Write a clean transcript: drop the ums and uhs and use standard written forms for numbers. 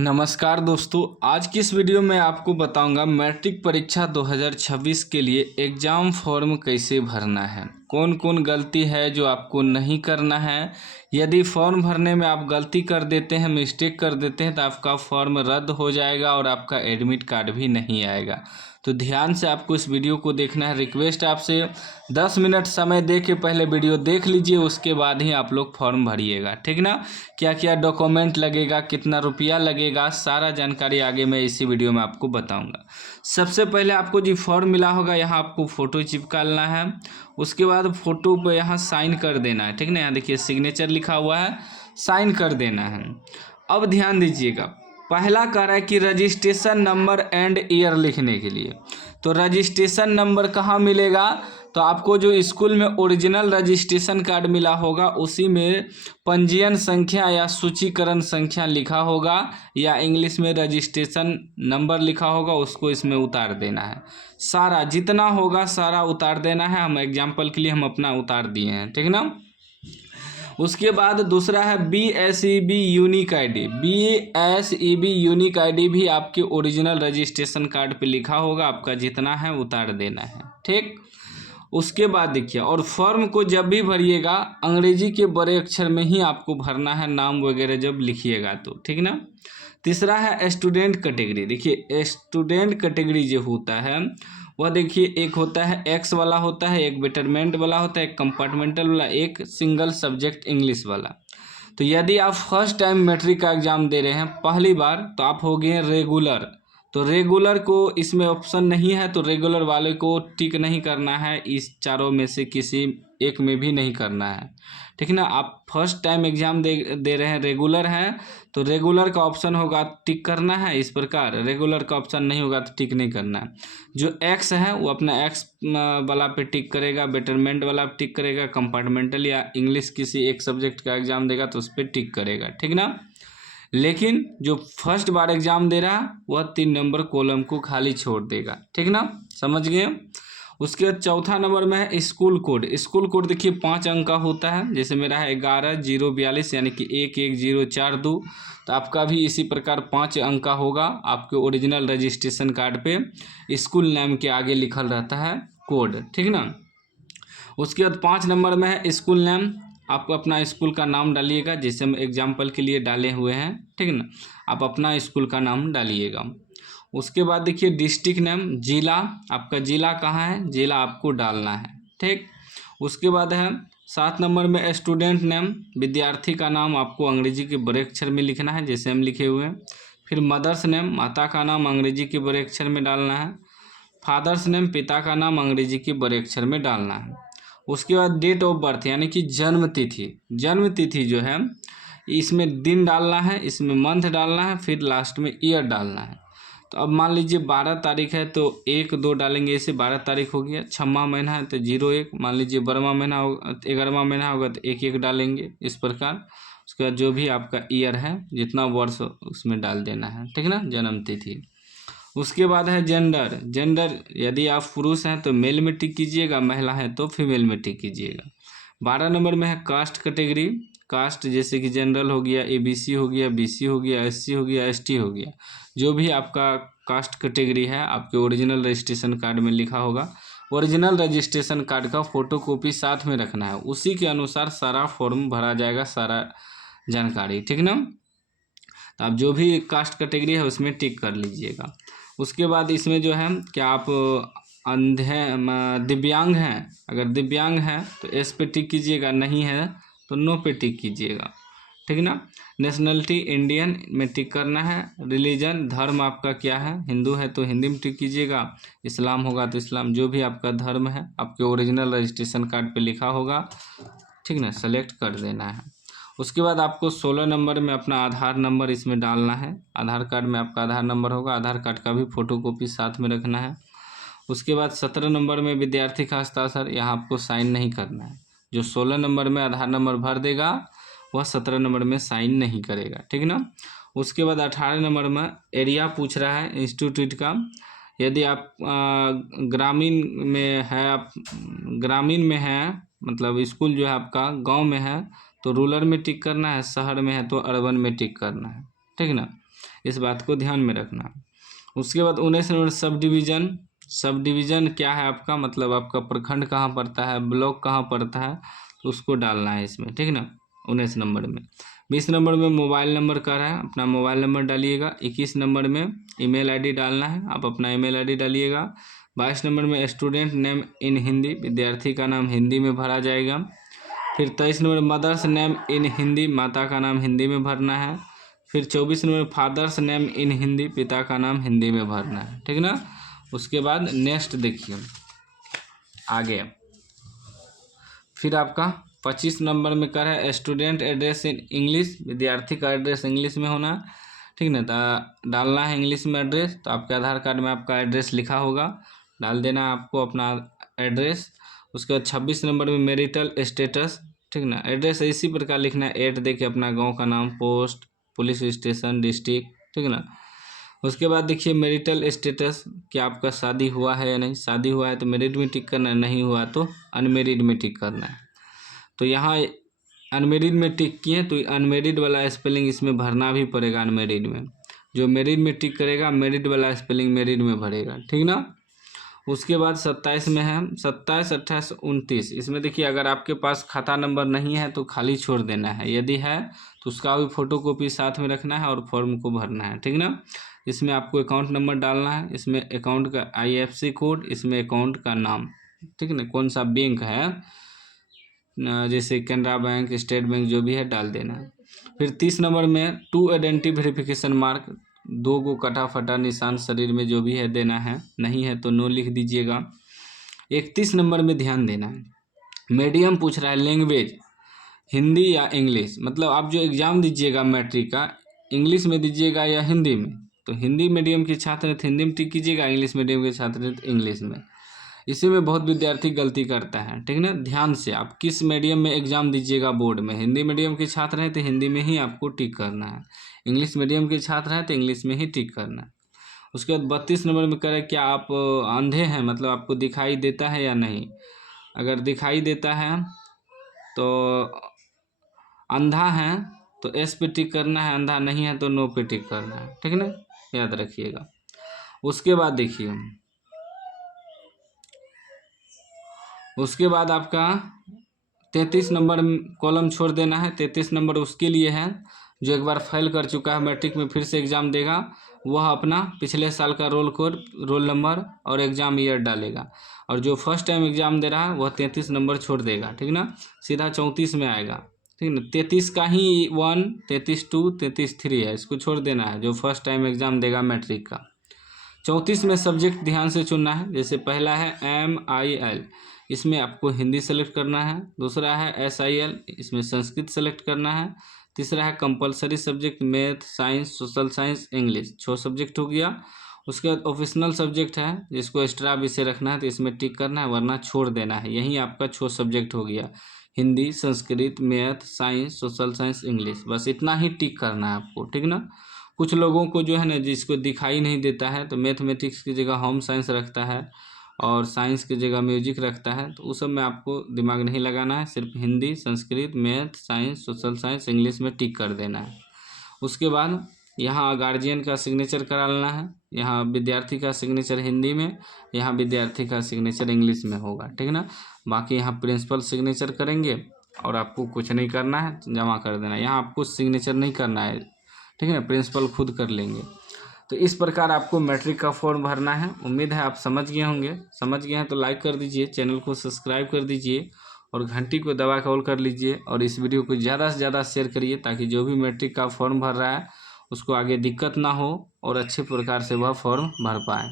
नमस्कार दोस्तों, आज की इस वीडियो में आपको बताऊंगा मैट्रिक परीक्षा 2026 के लिए एग्ज़ाम फॉर्म कैसे भरना है। कौन कौन गलती है जो आपको नहीं करना है। यदि फॉर्म भरने में आप गलती कर देते हैं, मिस्टेक कर देते हैं, तो आपका फॉर्म रद्द हो जाएगा और आपका एडमिट कार्ड भी नहीं आएगा। तो ध्यान से आपको इस वीडियो को देखना है। रिक्वेस्ट आपसे 10 मिनट समय दे के पहले वीडियो देख लीजिए, उसके बाद ही आप लोग फॉर्म भरिएगा, ठीक ना। क्या क्या डॉक्यूमेंट लगेगा, कितना रुपया लगेगा, सारा जानकारी आगे मैं इसी वीडियो में आपको बताऊंगा। सबसे पहले आपको जो फॉर्म मिला होगा, यहाँ आपको फ़ोटो चिपकाना है। उसके बाद फ़ोटो पर यहाँ साइन कर देना है, ठीक ना। यहाँ देखिए सिग्नेचर लिखा हुआ है, साइन कर देना है। अब ध्यान दीजिएगा, पहला कह रहा है कि रजिस्ट्रेशन नंबर एंड ईयर लिखने के लिए। तो रजिस्ट्रेशन नंबर कहाँ मिलेगा, तो आपको जो स्कूल में ओरिजिनल रजिस्ट्रेशन कार्ड मिला होगा उसी में पंजीयन संख्या या सूचीकरण संख्या लिखा होगा, या इंग्लिश में रजिस्ट्रेशन नंबर लिखा होगा, उसको इसमें उतार देना है। सारा जितना होगा सारा उतार देना है। हम एग्जाम्पल के लिए हम अपना उतार दिए हैं, ठीक ना। उसके बाद दूसरा है BSEB unique ID. BSEB unique ID भी आपके ओरिजिनल रजिस्ट्रेशन कार्ड पे लिखा होगा, आपका जितना है उतार देना है, ठीक। उसके बाद देखिए, और फॉर्म को जब भी भरिएगा अंग्रेजी के बड़े अक्षर में ही आपको भरना है, नाम वगैरह जब लिखिएगा तो, ठीक ना। तीसरा है स्टूडेंट कैटेगरी। देखिए स्टूडेंट कैटेगरी जो होता है वह देखिए, एक होता है एक्स वाला होता है, एक बेटरमेंट वाला होता है, एक कंपार्टमेंटल वाला, एक सिंगल सब्जेक्ट इंग्लिश वाला। तो यदि आप फर्स्ट टाइम मैट्रिक का एग्ज़ाम दे रहे हैं पहली बार, तो आप हो गए रेगुलर। तो रेगुलर को इसमें ऑप्शन नहीं है, तो रेगुलर वाले को टिक नहीं करना है, इस चारों में से किसी एक में भी नहीं करना है, ठीक ना। आप फर्स्ट टाइम एग्ज़ाम दे रहे हैं, रेगुलर हैं, तो रेगुलर का ऑप्शन होगा टिक करना है इस प्रकार, रेगुलर का ऑप्शन नहीं होगा तो टिक नहीं करना है। जो एक्स है वो अपना एक्स वाला पे टिक करेगा, बेटरमेंट वाला पे टिक करेगा, कंपार्टमेंटल या इंग्लिश किसी एक सब्जेक्ट का एग्ज़ाम देगा तो उस पर टिक करेगा, ठीक ना। लेकिन जो फर्स्ट बार एग्ज़ाम दे रहा वह 3 नंबर कॉलम को खाली छोड़ देगा, ठीक ना, समझ गए। उसके बाद चौथा नंबर में है स्कूल कोड। स्कूल कोड देखिए 5 अंक का होता है, जैसे मेरा है 11042 यानी कि 11042। तो आपका भी इसी प्रकार 5 अंक का होगा। आपके ओरिजिनल रजिस्ट्रेशन कार्ड पे स्कूल नेम के आगे लिखल रहता है कोड, ठीक ना। उसके बाद 5 नंबर में है स्कूल नेम। आपको अपना स्कूल का नाम डालिएगा, जैसे हम एग्जाम्पल के लिए डाले हुए हैं, ठीक ना। आप अपना स्कूल का नाम डालिएगा। उसके बाद देखिए डिस्ट्रिक्ट नेम, जिला, आपका जिला कहाँ है, जिला आपको डालना है, ठीक। उसके बाद है 7 नंबर में स्टूडेंट नेम, विद्यार्थी का नाम आपको अंग्रेजी के बड़े अक्षर में लिखना है, जैसे हम लिखे हुए हैं। फिर मदर्स नेम, माता का नाम अंग्रेजी के बड़े अक्षर में डालना है। फादर्स नेम, पिता का नाम अंग्रेजी के बड़े अक्षर में डालना है। उसके बाद डेट ऑफ बर्थ यानी कि जन्म तिथि। जन्म तिथि जो है इसमें दिन डालना है, इसमें मंथ डालना है, फिर लास्ट में ईयर डालना है। तो अब मान लीजिए 12 तारीख है तो 1 2 डालेंगे, ऐसे 12 तारीख हो गया। 6वां महीना है तो 0 1, मान लीजिए 12वां महीना होगा, 11वां महीना होगा तो 1 1 डालेंगे, इस प्रकार। उसके बाद जो भी आपका ईयर है, जितना वर्ष उसमें डाल देना है, ठीक ना, जन्म तिथि। उसके बाद है जेंडर। जेंडर यदि आप पुरुष हैं तो मेल में टिक कीजिएगा, महिला है तो फीमेल में टिक कीजिएगा। 12 नंबर में है कास्ट कैटेगरी। कास्ट जैसे कि जनरल हो गया, ABC हो गया, BC हो गया, SC हो गया, ST हो गया। जो भी आपका कास्ट कैटेगरी है आपके ओरिजिनल रजिस्ट्रेशन कार्ड में लिखा होगा। ओरिजिनल रजिस्ट्रेशन कार्ड का फ़ोटोकॉपी साथ में रखना है, उसी के अनुसार सारा फॉर्म भरा जाएगा, सारा जानकारी, ठीक ना। तो आप जो भी कास्ट कैटेगरी है उसमें टिक कर लीजिएगा। उसके बाद इसमें जो है क्या आप अंधे दिव्यांग हैं, अगर दिव्यांग हैं तो एस पे टिक कीजिएगा, नहीं है तो नो पे टिक कीजिएगा, ठीक ना। नेशनलिटी इंडियन में टिक करना है। रिलीजन धर्म आपका क्या है, हिंदू है तो हिंदी में टिक कीजिएगा, इस्लाम होगा तो इस्लाम, जो भी आपका धर्म है आपके ओरिजिनल रजिस्ट्रेशन कार्ड पे लिखा होगा, ठीक ना, सेलेक्ट कर देना है। उसके बाद आपको 16 नंबर में अपना आधार नंबर इसमें डालना है। आधार कार्ड में आपका आधार नंबर होगा, आधार कार्ड का भी फ़ोटोकॉपी साथ में रखना है। उसके बाद 17 नंबर में विद्यार्थी का हस्ताक्षर, यहाँ आपको साइन नहीं करना है। जो 16 नंबर में आधार नंबर भर देगा वह 17 नंबर में साइन नहीं करेगा, ठीक ना। उसके बाद 18 नंबर में एरिया पूछ रहा है इंस्टीट्यूट का। यदि आप ग्रामीण में है, आप ग्रामीण में है, मतलब स्कूल जो है आपका गांव में है तो रूरल में टिक करना है, शहर में है तो अर्बन में टिक करना है, ठीक ना। इस बात को ध्यान में रखना। उसके बाद 19 नंबर सब डिवीज़न क्या है आपका, मतलब आपका प्रखंड कहाँ पड़ता है, ब्लॉक कहाँ पड़ता है, तो उसको डालना है इसमें, ठीक ना, 19 नंबर में। 20 नंबर में मोबाइल नंबर का है, अपना मोबाइल नंबर डालिएगा। 21 नंबर में ईमेल आईडी डालना है, आप अपना ईमेल आईडी डालिएगा। 22 नंबर में स्टूडेंट नेम इन हिंदी, विद्यार्थी का नाम हिंदी में भरा जाएगा। फिर 23 number mother's name in Hindi, माता का नाम हिंदी में भरना है। फिर 24 number father's name in Hindi, पिता का नाम हिंदी में भरना है, ठीक ना। उसके बाद नेक्स्ट देखिए आगे, फिर आपका 25 नंबर में कर है स्टूडेंट एड्रेस इन इंग्लिश, विद्यार्थी का एड्रेस इंग्लिश में होना, ठीक ना, तो डालना है इंग्लिश में एड्रेस। तो आपके आधार कार्ड में आपका एड्रेस लिखा होगा, डाल देना है आपको अपना एड्रेस। उसके बाद 26 नंबर में मैरिटल स्टेटस, ठीक ना, एड्रेस इसी प्रकार लिखना है, एड दे के अपना गाँव का नाम, पोस्ट, पुलिस स्टेशन, डिस्ट्रिक्ट, ठीक ना। उसके बाद देखिए मैरिटल स्टेटस, क्या आपका शादी हुआ है या नहीं, शादी हुआ है तो मैरिड में टिक करना है, नहीं हुआ तो अनमेरिड में टिक करना है। तो यहाँ अनमेरिड में टिक किए तो अनमेरिड वाला स्पेलिंग इसमें भरना भी पड़ेगा अनमेरिड में, जो मेरिड में टिक करेगा मेरिड वाला स्पेलिंग मेरिड में भरेगा, ठीक ना। उसके बाद 27 में है 27, 28, 29, इसमें देखिए अगर आपके पास खाता नंबर नहीं है तो खाली छोड़ देना है, यदि है तो उसका भी फोटोकॉपी साथ में रखना है और फॉर्म को भरना है, ठीक ना। इसमें आपको अकाउंट नंबर डालना है, इसमें अकाउंट का IFSC कोड, इसमें अकाउंट का नाम, ठीक ना, कौन सा बैंक है, जैसे कैनरा बैंक, स्टेट बैंक, जो भी है डाल देना है। फिर 30 नंबर में टू आइडेंटिटी वेरिफिकेशन मार्क, 2 गो कटा फटा निशान शरीर में जो भी है देना है, नहीं है तो नो लिख दीजिएगा। 31 नंबर में ध्यान देना है, मीडियम पूछ रहा है लैंग्वेज, हिंदी या इंग्लिश, मतलब आप जो एग्ज़ाम दीजिएगा मैट्रिक का, इंग्लिश में दीजिएगा या हिंदी में, तो हिंदी मीडियम के छात्र हैं तो हिंदी में टिक कीजिएगा, इंग्लिश मीडियम के छात्र हैं तो इंग्लिश में। इसी में बहुत विद्यार्थी गलती करता है, ठीक ना। ध्यान से आप किस मीडियम में एग्जाम दीजिएगा बोर्ड में, हिंदी मीडियम के छात्र हैं तो हिंदी में ही आपको टिक करना है, इंग्लिश मीडियम के छात्र हैं तो इंग्लिश में ही टिक करना है। उसके बाद 32 नंबर में करें, क्या आप अंधे हैं, मतलब आपको दिखाई देता है या नहीं, अगर दिखाई देता है तो अंधा है तो एस पे टिक करना है, अंधा नहीं है तो नो पे टिक करना है, ठीक ना, याद रखिएगा। उसके बाद देखिए, उसके बाद आपका 33 नंबर कॉलम छोड़ देना है। 33 नंबर उसके लिए है जो एक बार फेल कर चुका है मैट्रिक में, फिर से एग्ज़ाम देगा, वह अपना पिछले साल का रोल कोड, रोल नंबर और एग्ज़ाम ईयर डालेगा, और जो फर्स्ट टाइम एग्ज़ाम दे रहा है वह 33 नंबर छोड़ देगा, ठीक ना, सीधा 34 में आएगा, ठीक ना। 33 का ही 1, 33 2, 33 3 है, इसको छोड़ देना है जो फर्स्ट टाइम एग्ज़ाम देगा मैट्रिक का। 34 में सब्जेक्ट ध्यान से चुनना है, जैसे पहला है MIL, इसमें आपको हिंदी सेलेक्ट करना है। दूसरा है SIL, इसमें संस्कृत सेलेक्ट करना है। तीसरा है compulsory subject math, science, social science, English, 6 subject हो गया। उसके बाद ऑप्शनल सब्जेक्ट है, जिसको एक्स्ट्रा विषय रखना है तो इसमें टिक करना है, वरना छोड़ देना है। यही आपका 6 सब्जेक्ट हो गया, Hindi, Sanskrit, math, science, social science, English, बस इतना ही टिक करना है आपको, ठीक ना। कुछ लोगों को जो है ना, जिसको दिखाई नहीं देता है तो मैथमेटिक्स की जगह होम साइंस रखता है और साइंस की जगह म्यूजिक रखता है, तो उस सब में आपको दिमाग नहीं लगाना है, सिर्फ Hindi, Sanskrit, math, science, social science, English में टिक कर देना है। उसके बाद यहाँ गार्जियन का सिग्नेचर करा लेना है, यहाँ विद्यार्थी का सिग्नेचर हिंदी में, यहाँ विद्यार्थी का सिग्नेचर इंग्लिश में होगा, ठीक ना। बाकी यहाँ प्रिंसिपल सिग्नेचर करेंगे और आपको कुछ नहीं करना है, जमा कर देना है, यहाँ आपको सिग्नेचर नहीं करना है, ठीक है, प्रिंसिपल खुद कर लेंगे। तो इस प्रकार आपको मैट्रिक का फॉर्म भरना है। उम्मीद है आप समझ गए होंगे, समझ गए हैं तो लाइक कर दीजिए, चैनल को सब्सक्राइब कर दीजिए और घंटी को दबा के ऑल कर लीजिए, और इस वीडियो को ज़्यादा से ज़्यादा शेयर करिए, ताकि जो भी मैट्रिक का फॉर्म भर रहा है उसको आगे दिक्कत ना हो और अच्छे प्रकार से वह फॉर्म भर पाए।